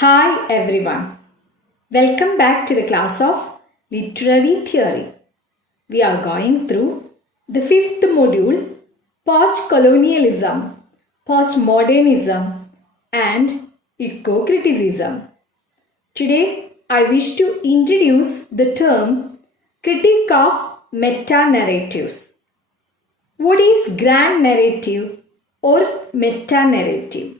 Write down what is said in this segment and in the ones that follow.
Hi everyone. Welcome back to the class of Literary Theory. We are going through the fifth module, Post-colonialism, Postmodernism and Eco-criticism. Today I wish to introduce the term critique of metanarratives. What is grand narrative or metanarrative?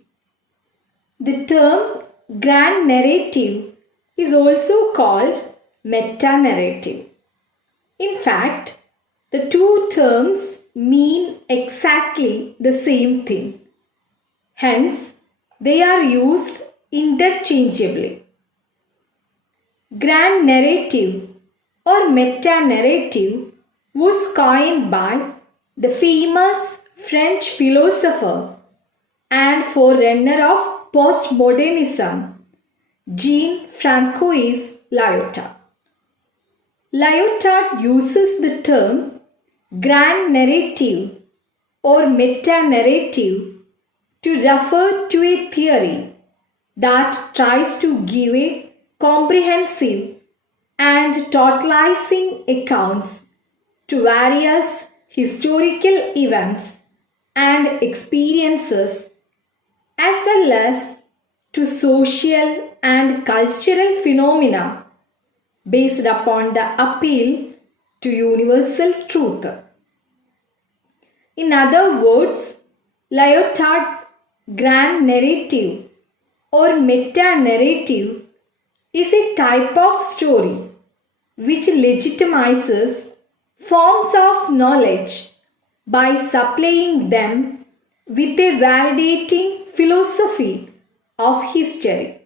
The term grand narrative is also called metanarrative. In fact, the two terms mean exactly the same thing. Hence, they are used interchangeably. Grand narrative or metanarrative was coined by the famous French philosopher and forerunner of postmodernism, Jean-Francois Lyotard. Lyotard uses the term grand narrative or meta-narrative to refer to a theory that tries to give a comprehensive and totalizing accounts to various historical events and experiences as well as to social and cultural phenomena based upon the appeal to universal truth. In other words, Lyotard's grand narrative or meta-narrative is a type of story which legitimizes forms of knowledge by supplying them with a validating philosophy of history.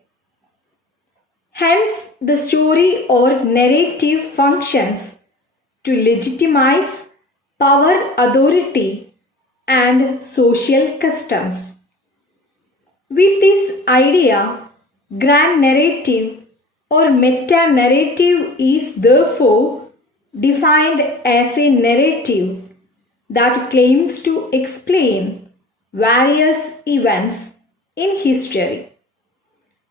Hence, the story or narrative functions to legitimize power, authority, and social customs. With this idea, grand narrative or meta-narrative is therefore defined as a narrative that claims to explain various events in history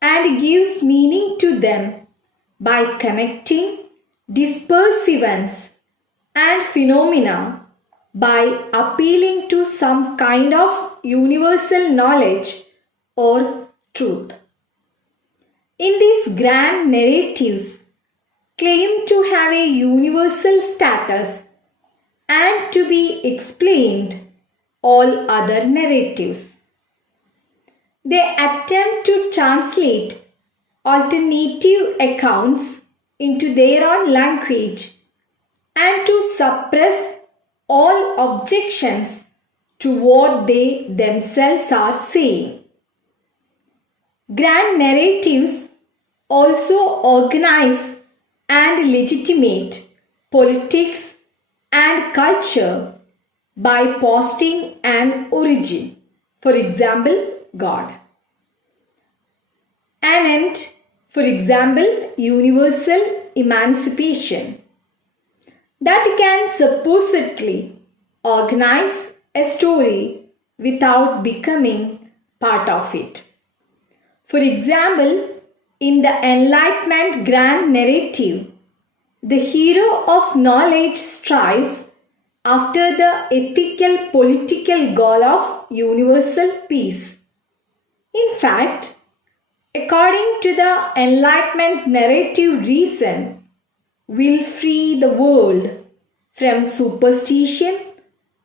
and gives meaning to them by connecting dispersed events and phenomena by appealing to some kind of universal knowledge or truth. In these grand narratives claim to have a universal status and to be explained all other narratives. They attempt to translate alternative accounts into their own language and to suppress all objections to what they themselves are saying. Grand narratives also organize and legitimate politics and culture by posting an origin, for example, God. An end, for example, universal emancipation, that can supposedly organize a story without becoming part of it. For example, in the Enlightenment grand narrative, the hero of knowledge strives after the ethical political goal of universal peace. In fact, according to the Enlightenment narrative, reason will free the world from superstition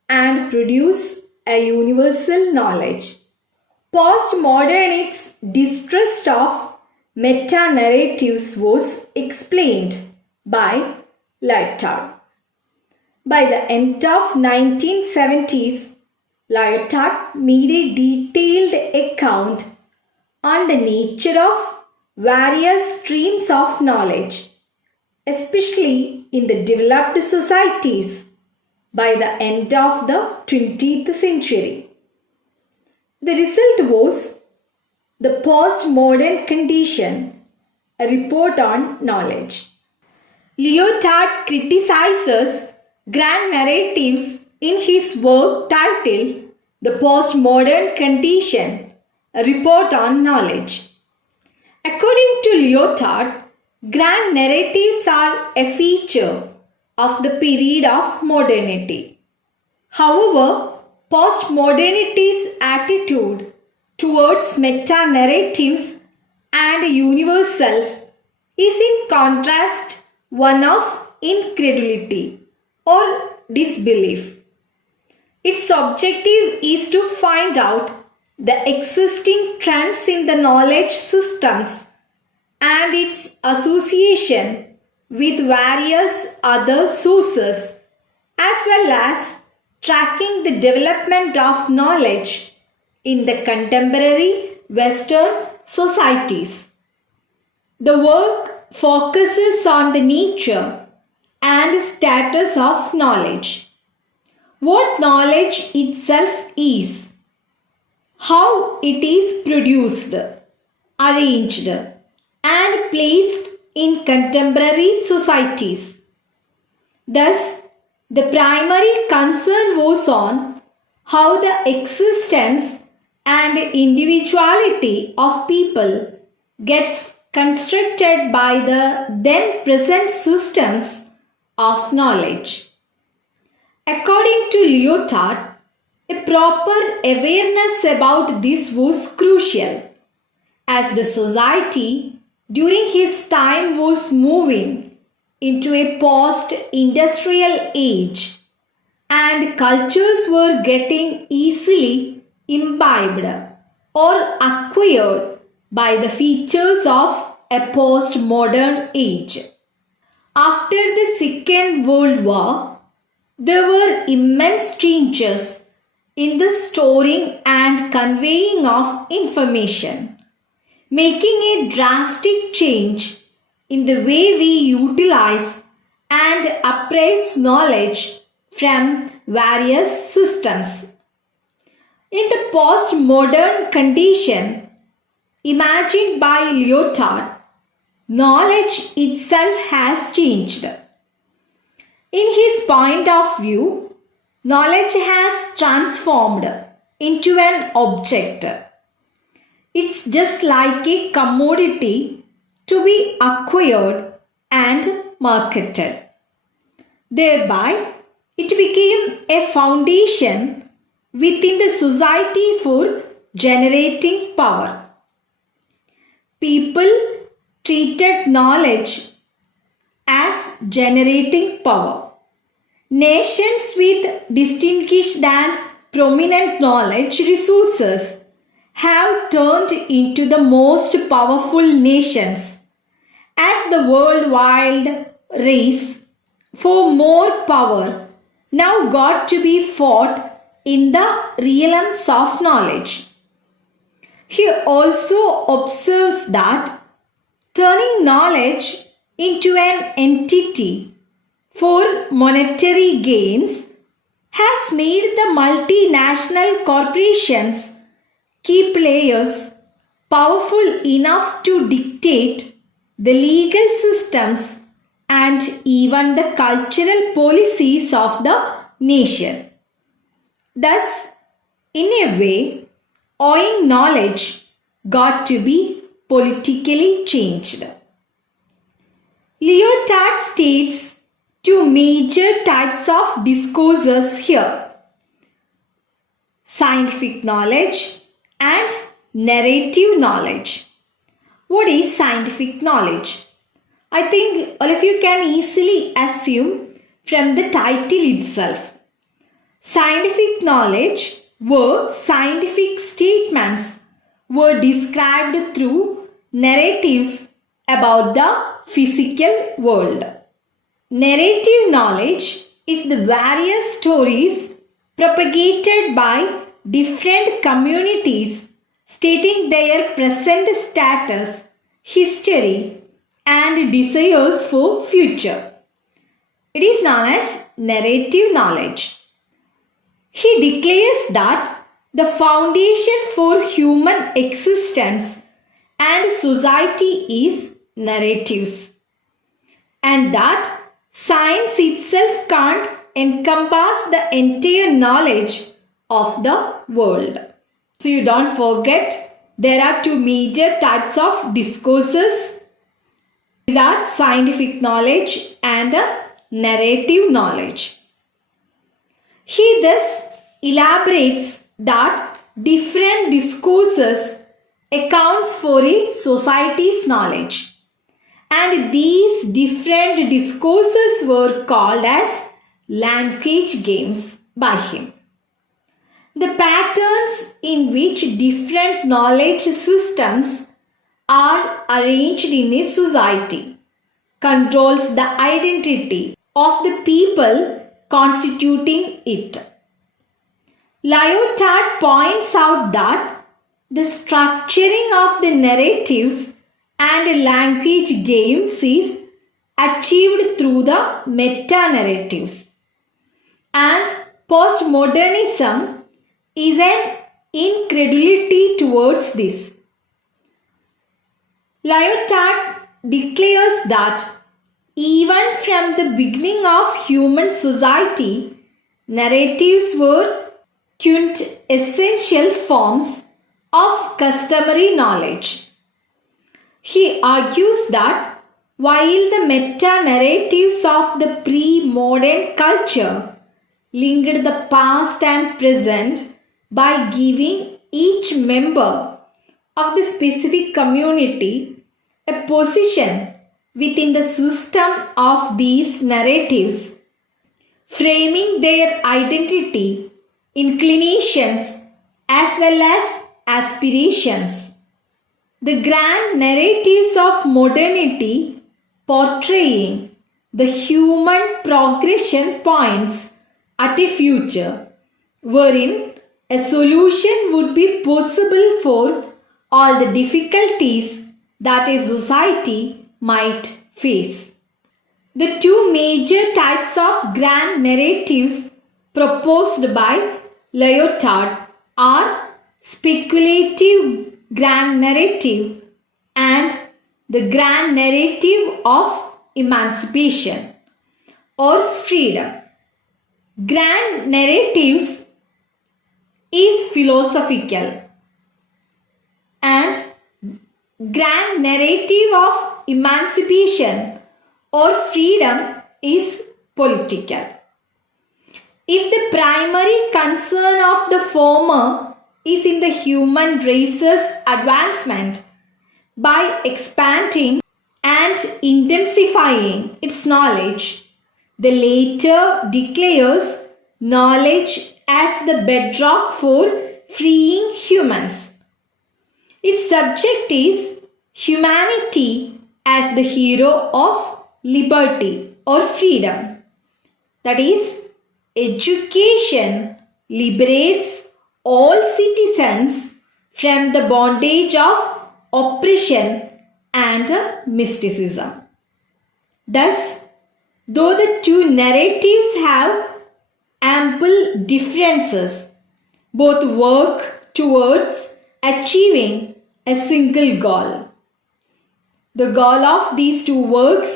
and produce a universal knowledge. Postmodernists' distrust of meta-narratives was explained by Lyotard. By the end of 1970s, Lyotard made a detailed account on the nature of various streams of knowledge, especially in the developed societies by the end of the 20th century. The result was the postmodern condition, a report on knowledge. Lyotard criticizes grand narratives in his work titled The Postmodern Condition, a report on knowledge. to Lyotard, grand narratives are a feature of the period of modernity. However, postmodernity's attitude towards meta-narratives and universals is in contrast one of incredulity or disbelief. Its objective is to find out the existing trends in the knowledge systems and its association with various other sources, as well as tracking the development of knowledge in the contemporary Western societies. The work focuses on the nature and status of knowledge, what knowledge itself is, how it is produced, arranged, and placed in contemporary societies. Thus, the primary concern was on how the existence and individuality of people gets constructed by the then present systems of knowledge. According to Lyotard, a proper awareness about this was crucial, as the society during his time was moving into a post-industrial age and cultures were getting easily imbibed or acquired by the features of a postmodern age. After the Second World War, there were immense changes in the storing and conveying of information, making a drastic change in the way we utilize and appraise knowledge from various systems. In the postmodern condition imagined by Lyotard, knowledge itself has changed. In his point of view, knowledge has transformed into an object. It's just like a commodity to be acquired and marketed. Thereby, it became a foundation within the society for generating power. People treated knowledge as generating power. Nations with distinguished and prominent knowledge resources have turned into the most powerful nations as the worldwide race for more power now got to be fought in the realms of knowledge. He also observes that turning knowledge into an entity for monetary gains has made the multinational corporations key players powerful enough to dictate the legal systems and even the cultural policies of the nation. Thus, in a way, owing knowledge got to be politically changed. Lyotard states two major types of discourses here: scientific knowledge and narrative knowledge. What is scientific knowledge? I think all of you can easily assume from the title itself. Scientific knowledge were scientific statements were described through narratives about the physical world. Narrative knowledge is the various stories propagated by different communities stating their present status, history, and desires for future. It is known as narrative knowledge. He declares that the foundation for human existence and society is narratives, and that science itself can't encompass the entire knowledge of the world. So you don't forget, there are two major types of discourses: These are scientific knowledge and narrative knowledge. He thus elaborates that different discourses accounts for a society's knowledge, and these different discourses were called as language games by him. The patterns in which different knowledge systems are arranged in a society controls the identity of the people constituting it. Lyotard points out that the structuring of the narratives and language games is achieved through the metanarratives, and postmodernism is an incredulity towards this. Lyotard declares that even from the beginning of human society, narratives were quintessential forms of customary knowledge. He argues that while the meta-narratives of the pre-modern culture linked the past and present by giving each member of the specific community a position within the system of these narratives, framing their identity, inclinations, as well as aspirations. The grand narratives of modernity portraying the human progression points at a future wherein a solution would be possible for all the difficulties that a society might face. The two major types of grand narratives proposed by Lyotard are speculative grand narrative and the grand narrative of emancipation or freedom. Grand narratives is philosophical and grand narrative of emancipation or freedom is political. If the primary concern of the former is in the human race's advancement by expanding and intensifying its knowledge, the latter declares knowledge as the bedrock for freeing humans. Its subject is humanity as the hero of liberty or freedom. That is, education liberates all citizens from the bondage of oppression and mysticism. Thus, though the two narratives have ample differences, both work towards achieving a single goal. The goal of these two works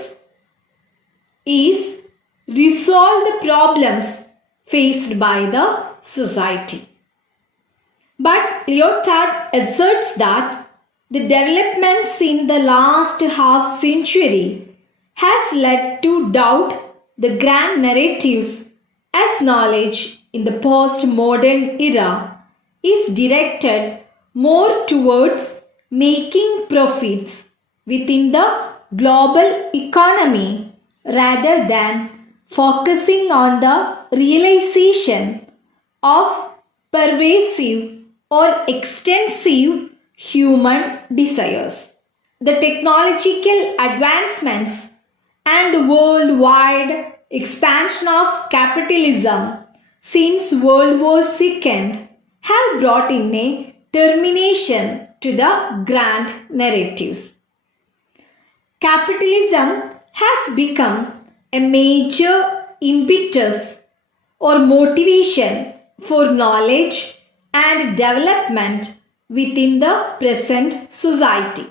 is resolve the problems faced by the society. But Lyotard asserts that the developments in the last half century has led to doubt the grand narratives as knowledge in the postmodern era is directed more towards making profits within the global economy rather than focusing on the realization of pervasive or extensive human desires. The technological advancements and the worldwide expansion of capitalism since World War II have brought in a termination to the grand narratives. Capitalism has become a major impetus or motivation for knowledge and development within the present society.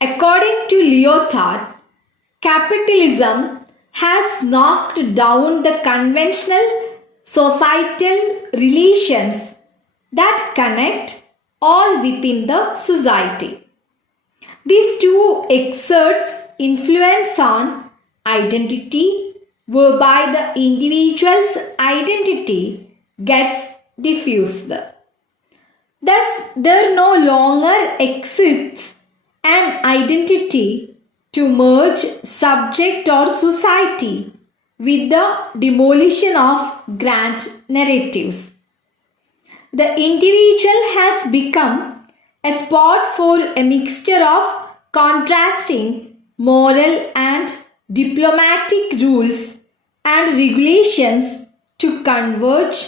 According to Lyotard, capitalism has knocked down the conventional societal relations that connect all within the society. These two exerts influence on identity, whereby the individual's identity gets diffused. Thus, there no longer exists an identity to merge subject or society with the demolition of grand narratives. The individual has become a spot for a mixture of contrasting moral and diplomatic rules and regulations to converge,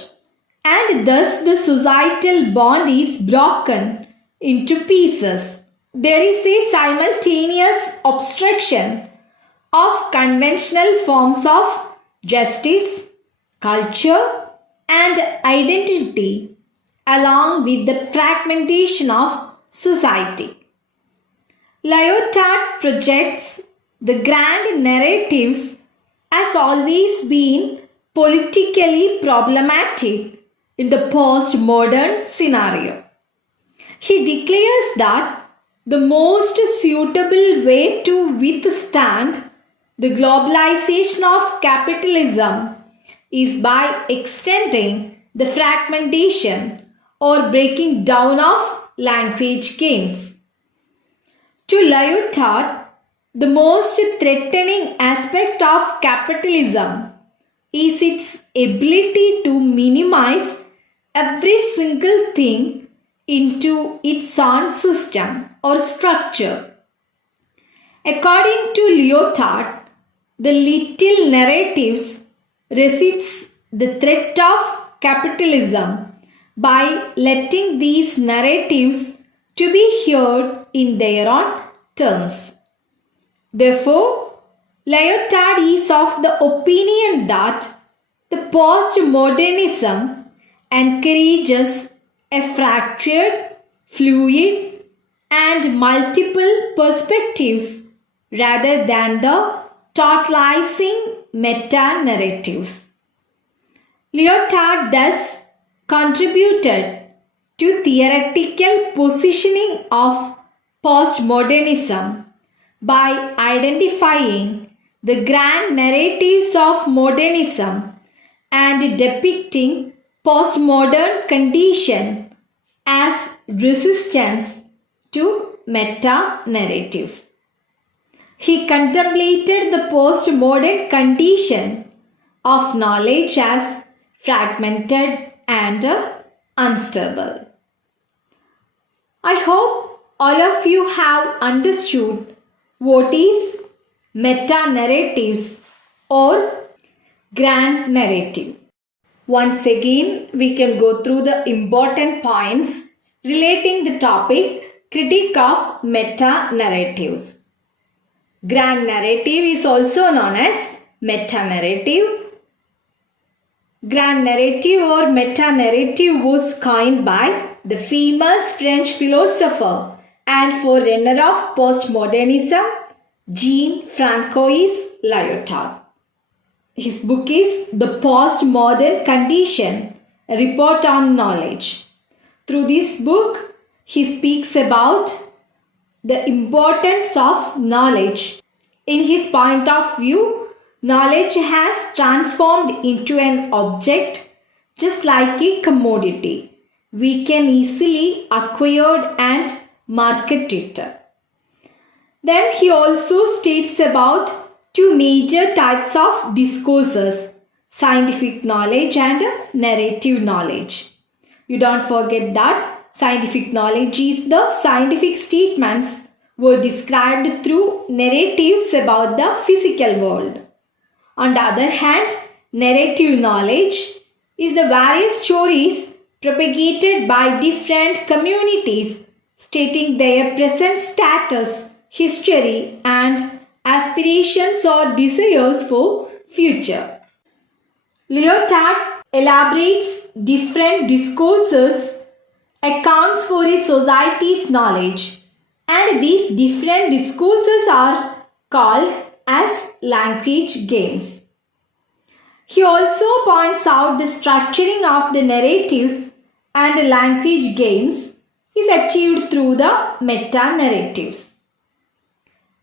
and thus the societal bond is broken into pieces. There is a simultaneous obstruction of conventional forms of justice, culture, and identity, along with the fragmentation of society. Lyotard projects the grand narratives as always being politically problematic in the postmodern scenario. He declares that the most suitable way to withstand the globalization of capitalism is by extending the fragmentation or breaking down of language games. To Lyotard, the most threatening aspect of capitalism is its ability to minimize every single thing into its own system or structure. According to Lyotard, the little narratives resists the threat of capitalism by letting these narratives to be heard in their own terms. Therefore, Lyotard is of the opinion that the postmodernism encourages a fractured, fluid, and multiple perspectives rather than the totalizing meta-narratives. Lyotard thus contributed to theoretical positioning of postmodernism by identifying the grand narratives of modernism and depicting postmodern condition as resistance to meta-narratives. He contemplated the postmodern condition of knowledge as fragmented and unstable. I hope all of you have understood what is meta-narratives or grand narrative. Once again, we can go through the important points relating the topic critique of meta-narratives. Grand narrative is also known as meta-narrative. Grand narrative or meta-narrative was coined by the famous French philosopher and forerunner of postmodernism, Jean-Francois Lyotard. His book is The Postmodern Condition, a report on knowledge. Through this book, he speaks about the importance of knowledge. In his point of view, knowledge has transformed into an object just like a commodity. We can easily acquire and market it. Then he also states about two major types of discourses, scientific knowledge and narrative knowledge. You don't forget that scientific knowledge is the scientific statements were described through narratives about the physical world. On the other hand, narrative knowledge is the various stories propagated by different communities stating their present status, history, and aspirations or desires for future. Lyotard elaborates different discourses, accounts for a society's knowledge, and these different discourses are called as language games. He also points out the structuring of the narratives and language games is achieved through the meta-narratives.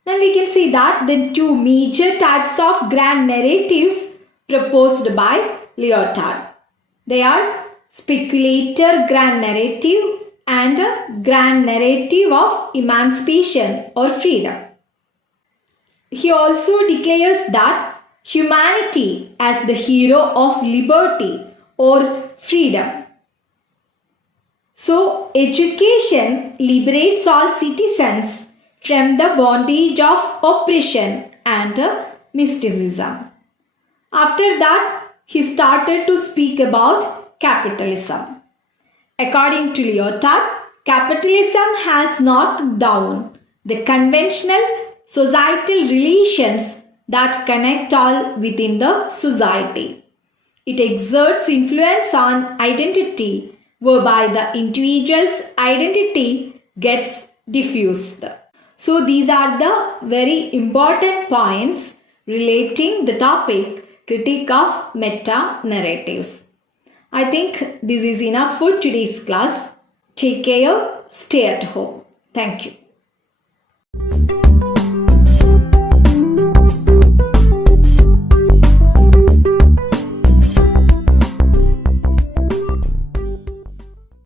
And we can see that the two major types of grand narratives proposed by Lyotard. They are speculator grand narrative and a grand narrative of emancipation or freedom. He also declares that humanity as the hero of liberty or freedom. So, education liberates all citizens from the bondage of oppression and mysticism. After that, he started to speak about capitalism. According to Lyotard, capitalism has knocked down the conventional societal relations that connect all within the society. It exerts influence on identity, whereby the individual's identity gets diffused. So these are the very important points relating the topic critique of meta-narratives. I think this is enough for today's class. Take care, stay at home. Thank you.